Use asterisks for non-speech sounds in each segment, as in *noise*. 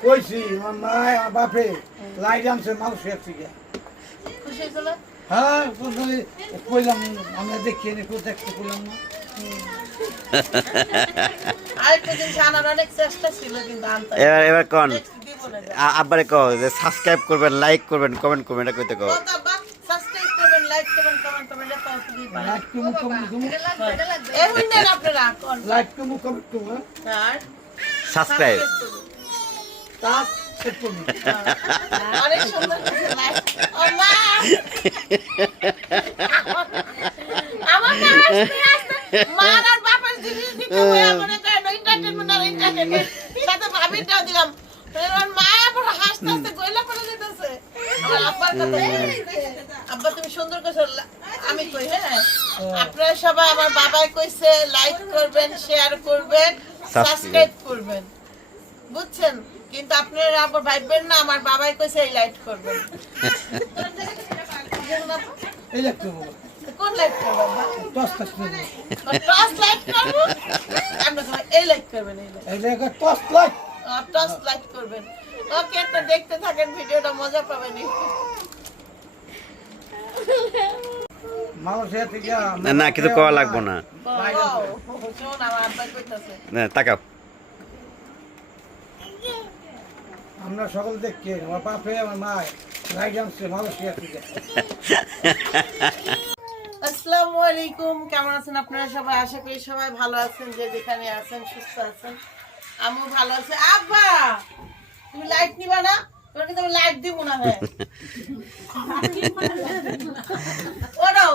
কইছি আমার মায় আমার বাপে লাইট আনছে একটি হ্যাঁ কোথায় কইলাম আমরা দেখি নি কোথায় দেখতে কইলাম না। এবার এবার কন? দিব আ- আব্বারে কও যে সাবস্ক্রাইব করবেন লাইক করবেন কমেন্ট করবেন এটা কইতে কও। সাবস্ক্রাইব করবেন লাইক করবেন কমেন্ট করবেন এটা আপনারা আর সাবস্ক্রাইব তার সেট কমু অনেক সুন্দর লাইক ও মা আমার না হাসতে হাসতে মার আর বাপের জিনিস দিতে মনে করেন এন্টারটেইনমেন্ট আর এন্টারটেইনমেন্ট সাথে ভাবিটাও দিলাম। এবার মা হাসতে হাসতে গইলা পড়ে যেতেছে আমার আব্বার কথা আব্বা তুমি সুন্দর করে আমি কই হ্যাঁ? আপনারা সবাই আমার বাবাই কইছে লাইক করবেন শেয়ার করবেন সাবস্ক্রাইব করবেন। বুঝছেন? কিন্তু আপনারা আবার ভাববেন না আমার বাবাই কইছে এই লাইট করবেন। এই লাইট কমু কোন লাইট করবেন বাবা টস টস কমু টর্চ লাইট করব? আমরা এই লাইট করবেন এই লাইট এই টস লাইট টর্চ লাইট করবেন। ওকে তো দেখতে থাকেন ভিডিওটা মজা পাবেন। না, কিছু কওয়া লাগবো না। শোন আমার আব্বা কইতাছে। না, তাকাও। আমরা সকল দেখছি আমার বাপে আমার মায় আসসালামু আলাইকুম কেমন আছেন আপনারা সবাই? আশা করি সবাই ভালো আছেন যে যেখানে আছেন সুস্থ আছেন। আমিও ভালো আছি। আব্বা তুমি লাইট নিবা না? তোর কিন্তু আমি লাইট দিব না হ্যাঁ *laughs* ওরাও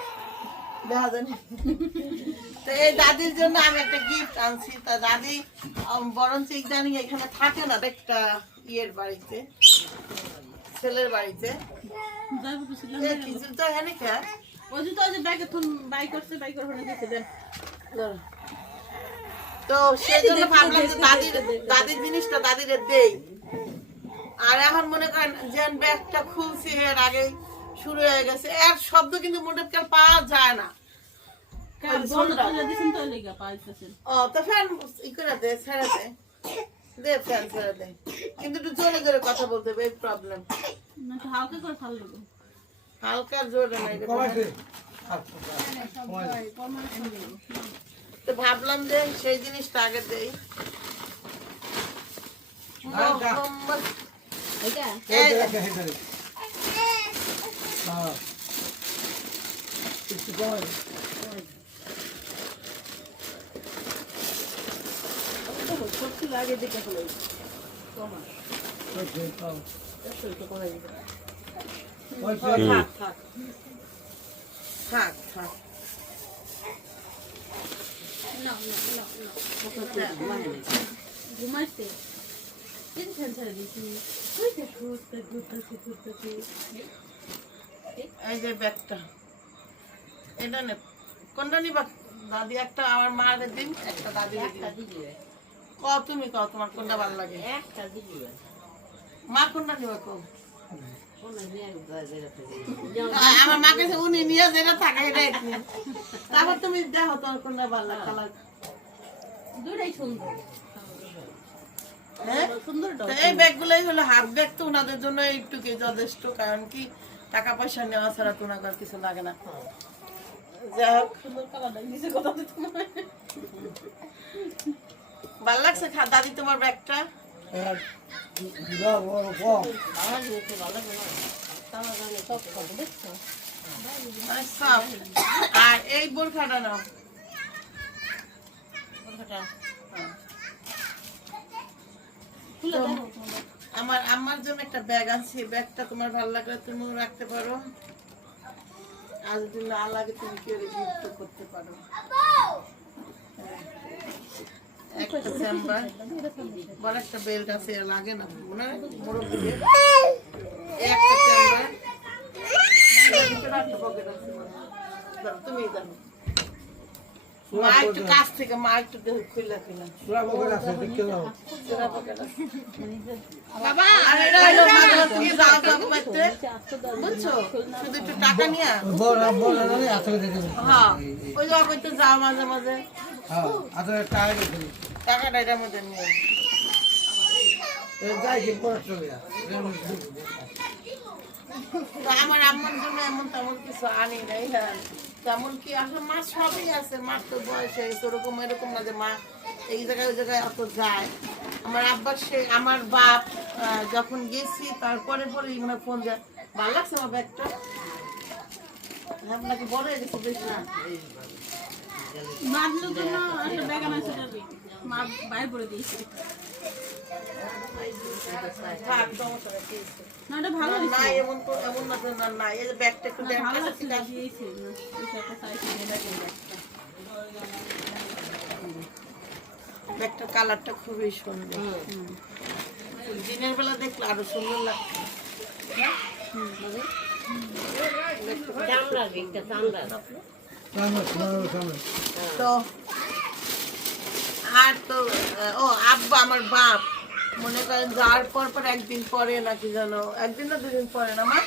তো এই দাদির জন্য আমি একটা গিফট আনছি। তা দাদি বরঞ্চ ইদানিং এখানে থাকে না একটা ইয়ের বাড়িতে ছেলের বাড়িতে। কিছু তো এখানে কে তো সেই জন্য ভাবলাম যে দাদির দাদির জিনিসটা দাদির দেই। আর এখন মনে করেন যে ব্যাগটা খুলছি এর আগে শুরু হয়ে গেছে। এর শব্দ কিন্তু মোটে কাল পাওয়া যায় না। ওই ঝোলটা। ও তো ফ্যান ই করে দে ছেড়ে দে। দে ফ্যান ছেড়ে দে। কিন্তু একটু জোরে জোরে কথা বলতে হবে এই প্রবলেম হালকা জোরে নাই তো ভাবলাম যে সেই জিনিসটা আগে দেই। আচ্ছা। মোহাম্মদ এই দেখে হেঁটে হ্যাঁ একটু কমাই থাক থাক থাক থাক এই যে ব্যাগটা। এটা নে কোনটা নিবা? দাদি একটা আমার মায়ের দিন। একটা দাদি ক তুমি কও তোমার কোনটা ভালো লাগে? মা কোনটা নিবা কও? আমার মা কাছে উনি নিয়ে যেটা থাকে তারপর তুমি দেখো তোমার কোনটা ভালো লাগে কালার। হ্যাঁ? তো এই ব্যাগগুলোই হলো হাফ ব্যাগ তো ওনাদের জন্য এইটুকুই যথেষ্ট কারণ কি টাকা পয়সা নেওয়া ছাড়া ওনাকে আর কিছু লাগে না। যাই হোক। ভালো লাগছে দাদি তোমার ব্যাগটা? মানে আর এই বোরখাটা নাও। বোরখাটা। তো আমার আমার জন্য একটা ব্যাগ আছে ব্যাগটা তোমার ভালো লাগলে তুমিও রাখতে পারো আর যদি না লাগে তুমি কেউ গিফট করতে পারো। একটা চেম্বার বড় একটা বেল্ট আছে, লাগে না, মনে হয় বড়। একটা চেম্বার তুমি জানো মা একটু কাছ থেকে মা একটু দেহ খুলে খুলে সুরা বকেট আছে দেখতে দাও সেটা পকেট আছে বাবা আর এটা হলো মাঝে মাঝে তুমি যাও তো বাড়িতে বুঝছ? শুধু একটু টাকা নিয়ে বড় বড় না আছে দেখে হ্যাঁ ওই যে বাড়িতে যাও মাঝে মাঝে। হ্যাঁ আছে টাকা দেখে টাকাটা এটার মধ্যে নিয়ে যাই কি পড়া চলে যা তো আমার আম্মার জন্য এমন তেমন কিছু আনি নাই হ্যাঁ। তেমন কি আসলে মা সবই আছে মার তো বয়স হয়েছে ওরকম এরকম না যে মা এই জায়গায় ওই জায়গায় অত যায়। আমার আব্বা সে আমার বাপ যখন গেছি তারপরে পরে মানে ফোন যায় ভালো লাগছে আমার ব্যাগটা? আপনাকে বড় হয়ে গেছে বেশি? না মাছগুলোর জন্য একটা ব্যাগ আনা সেটা মা বাইরে করে দিয়েছে। ব্যাগটার কালারটা খুবই সুন্দর দিনের বেলা দেখলে আরও সুন্দর সামনে তো, আর তো, ও, আব্বা আমার বাপ। মনে করেন যাওয়ার পর পর একদিন পরে নাকি জানো একদিন না দুদিন পরে না মা?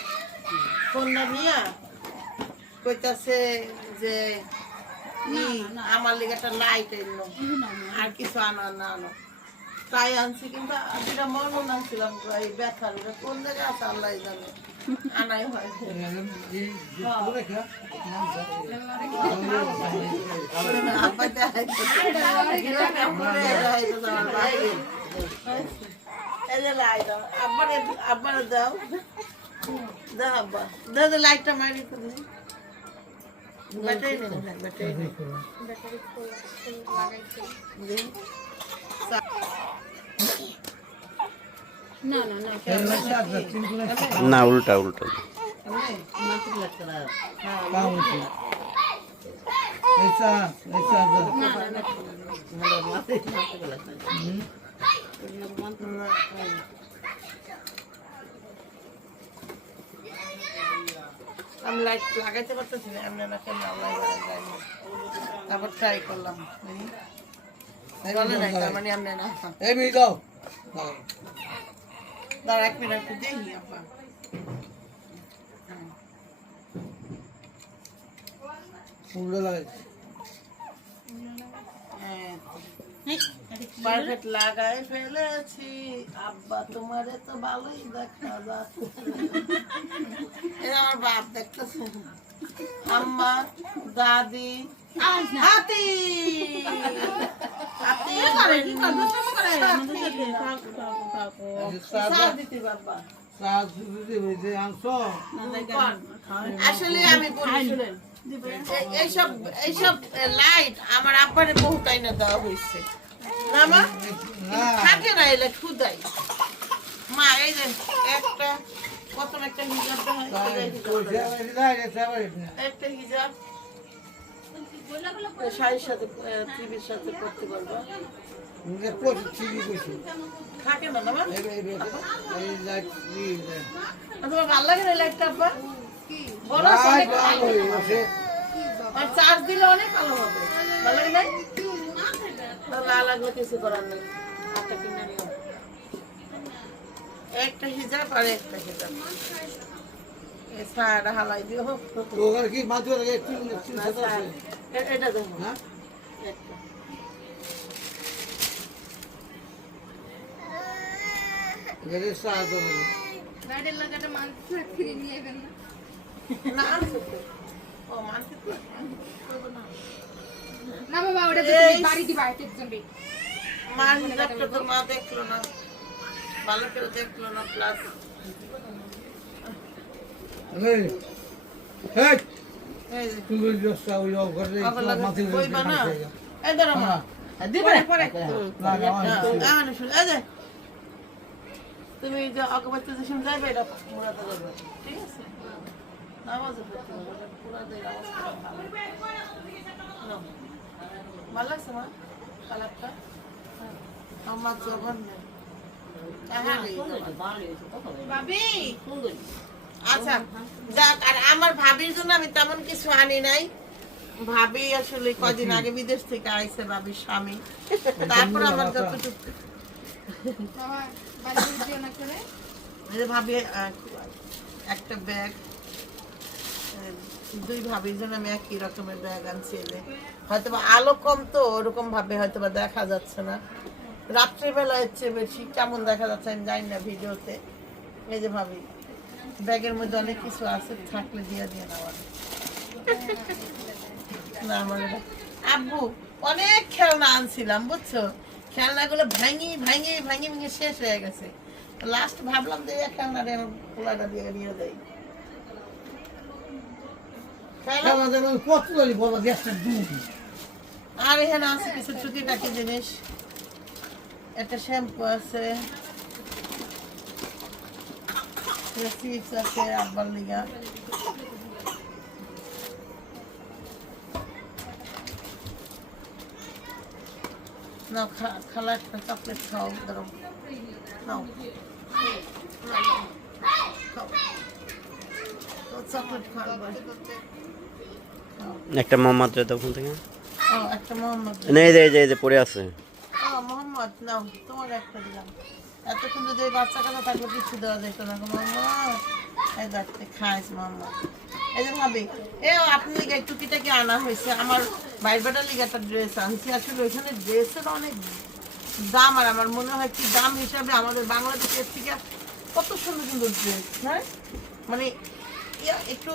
কন্যা নিয়ে কইতাছে যে আমার লেগে একটা লাইট এলো। আর কিছু আনো না আনো। তাই আনছি কিন্তু যেটা মন আনছিলাম এই ব্যথার ওটা কোন জায়গায় আছে আল্লাহ জানে। আনাই হয়। আব্বা দেখাইতেছে। এরকম করে দেখাইতেছে আমার বাইরে। এই যে লাইট, আব্বারে আব্বারে দাও দাও আব্বা দাও তো লাইটটা মারি তো দিই। ব্যাটারি নেই মনে হয়, ব্যাটারি নেই। দিই। না না না না উল্টা উল্টা আমি লাইট লাগাইতে পারতেছি না এমনি না কেন তারপর ট্রাই করলাম মানে এমনি না। দাঁড়া এক মিনিট একটু দেখি আপা উল্টো লাগে পারফেক্ট লাগাই ফেলেছি আব্বা তোমারে তো ভালোই দেখা যাচ্ছে আমার বাপ দেখতেছে আম্মা দাদি হাতি হাতি সার দিতে বাবা আসলে আমি বলি শুনেন এইসব এইসব লাইট আমার আব্বারে বহু টাইনা দেওয়া হয়েছে না। মা থাকে না এলে খুদাই মা এই যে একটা প্রথম একটা হিজাব একটা হিজাব। শাড়ির সাথে টিভির সাথে করতে পারব। ভালো লাগে না লাইটটা আব্বা। আর চার্জ দিলে অনেক ভালো হবে ভালো লাগে নাই না লাগলে কিছু করার নেই হাতে কিনে নিও একটা হিজাব আর একটা হিজাব এ হালাই দিও কি না, সার। এ- এটা দেখো হ্যাঁ একটা। সাহায্য না আনছো তো? ও মানছি তো। করব না। না বাবা ওটা তো এই- তুমি বাড়ি দিবা এতে যাবে মার হিজাবটা তো মা দেখল না। ভালো করে দেখল না প্লাস এই এই এই যে। তুই দশটা ওই ঘরে আবার লাগে মাথা বইবা না এই ধরো মা পরে পরে আহানে শুনে এই যে তুমি যে অগবাচ্চা যে শুনে যাবে এটা মুরাতে যাবে। ঠিক আছে? নামাজ পড়তে হবে পুরাতে নামাজ ভালো। লাগছে মা? কালারটা? আমার আচ্ছা যাক আর আমার ভাবির জন্য আমি তেমন কিছু আনি নাই। ভাবি আসলে কদিন আগে বিদেশ থেকে আইছে ভাবির স্বামী। *laughs* তারপর আমার যতটুকু না একটা ব্যাগ দুই ভাবির জন্য আমি একই রকমের ব্যাগ আনছি যে। হয়তো আলো কম তো, ওরকম ভাবে হয়তো দেখা যাচ্ছে না। রাত্রেবেলা হচ্ছে বেশি, কেমন দেখা যাচ্ছে আমি জানি না ভিডিওতে। এই যে ভাবি, ব্যাগের মধ্যে অনেক কিছু আছে, থাকলে দিয়ে দিয়ে না আমার এটা- আব্বু, অনেক খেলনা আনছিলাম, বুঝছ? খেলনাগুলো ভাঙি ভাঙি ভাঙি ভেঙে শেষ হয়ে গেছে। লাস্ট ভাবলাম যে খেলনাটা আমার পোলাটা দিয়ে নিয়ে দেয় খেলনা দুধ। আর এখানে আছে কিছু টুকিটাকি জিনিস। একটা শ্যাম্পু আছে। চিপস আছে আব্বার লিগা। নাও খা- খালা একটা চকলেট খাও ধরো নাও। চকলেট খাও একটা মোহাম্মদ রে তখন থেকে। ও একটা মোহাম্মদ না এই যে এই যে পড়ে আছে। মোহাম্মদ নাও তোমার একটা দিলাম। এতক্ষণ যদি ওই বাচ্চা কাছে থাকলে কিছু দেওয়া যেত না। মোহাম্মদ এই দেখতে খাইস মোহাম্মদ। এই যে ভাবি এ আপনি লিগে টুকিটাকি আনা হয়েছে আমার বাইর লিগে একটা ড্রেস আনছি। আসলে ওইখানে ড্রেসের অনেক দাম আর আমার মনে হয় কি দাম হিসাবে আমাদের বাংলাদেশের থেকে কত সুন্দর সুন্দর ড্রেস হ্যাঁ? মানে ইয়া একটু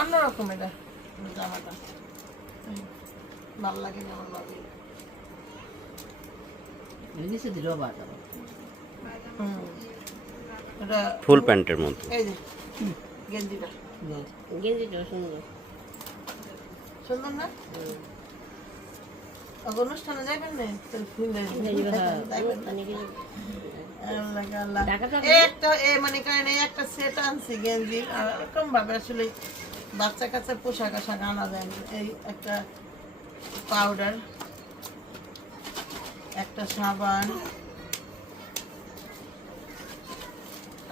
অন্যরকম এটা জামাটা। ভালো লাগে না আমার ভাবি। ফুল প্যান্টের মতো এই যে গেঞ্জিটা। সুন্দর। না? আগ অনুষ্ঠানে যাইবেন না? একটা মানে কারণ একটা সেট আনছি গেঞ্জি। এরকম ভাবে আসলে বাচ্চা কাচ্চার পোশাক আশাক আনা যায় এই একটা পাউডার একটা সাবান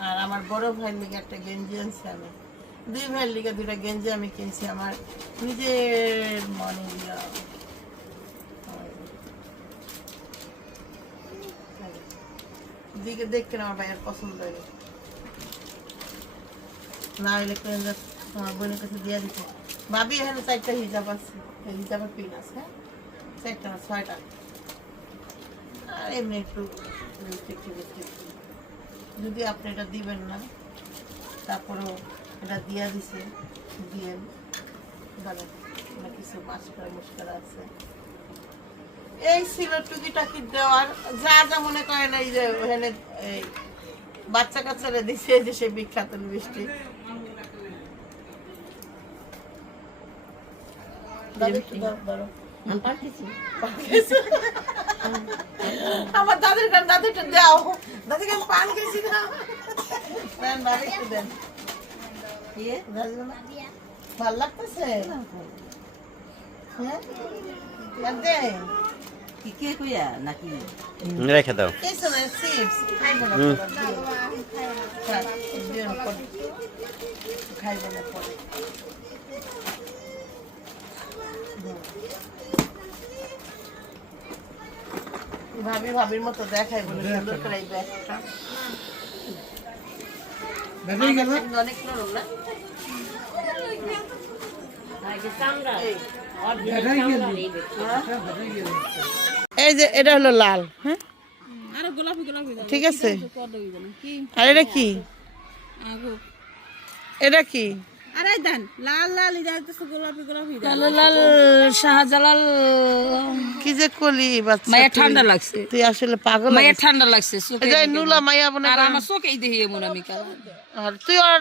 আর আমার বড় ভাইয়ের লিগে একটা গেঞ্জি আনছি আমি। দুই ভাইয়ের লিগে দুইটা গেঞ্জি আমি কিনছি আমার নিজের মনে দিয়া দিকে দেখতে আমার ভাইয়ের পছন্দ হয়ে গেছে। না হইলে তোমার বোনের কাছে দিয়ে দিতে। ভাবি এখানে চারটা হিজাব আছে হিজাবের পিন আছে হ্যাঁ? চারটা না, ছয়টা। আর এমনি একটু যদি আপনি এটা দিবেন না, তারপরেও এটা দিয়া দিছে, দিয়ে ভালো কিছু মাস্কার মুস্কার আছে। এই ছিল টুকিটাকি দেওয়ার যা যা মনে করেন এই যে ওখানে এই বাচ্চা কাচ্চারা দিছে যে সে বিখ্যাত বৃষ্টি। আমার দাদুর দাদু একটু দাও। দাদুকে আমি পান খেয়েছি না। দেন দেন। ভালো লাগতেছে? হ্যাঁ? লাগবে রেখে দাও কিছু না চিপস খাইবো না হুম। পরে, দিও। থাক, দিও পরে। খাইবো না পরে হুম। ভাবি ভাবির মতো দেখাই বলে সুন্দর করে এই ব্যাগটা অনেক নরম না এই। গেল। এই যে এটা হলো লাল হ্যাঁ? আরও গোলাপি গোলাপি দাও। ঠিক আছে। আর এটা কি? এটা কি? লাল লাল ইদা তো গোলাপি গোলাপি দাও। লাল শাহজালাল। কি যে কলি মায়া? ঠান্ডা লাগছে। তুই আসলে পাগল মায়া হয়েছিস। ঠান্ডা লাগছে চোখে এই নুলা মাইয়া বনে আর আমার চোখেই দেখি এমন আমি আর তুই আর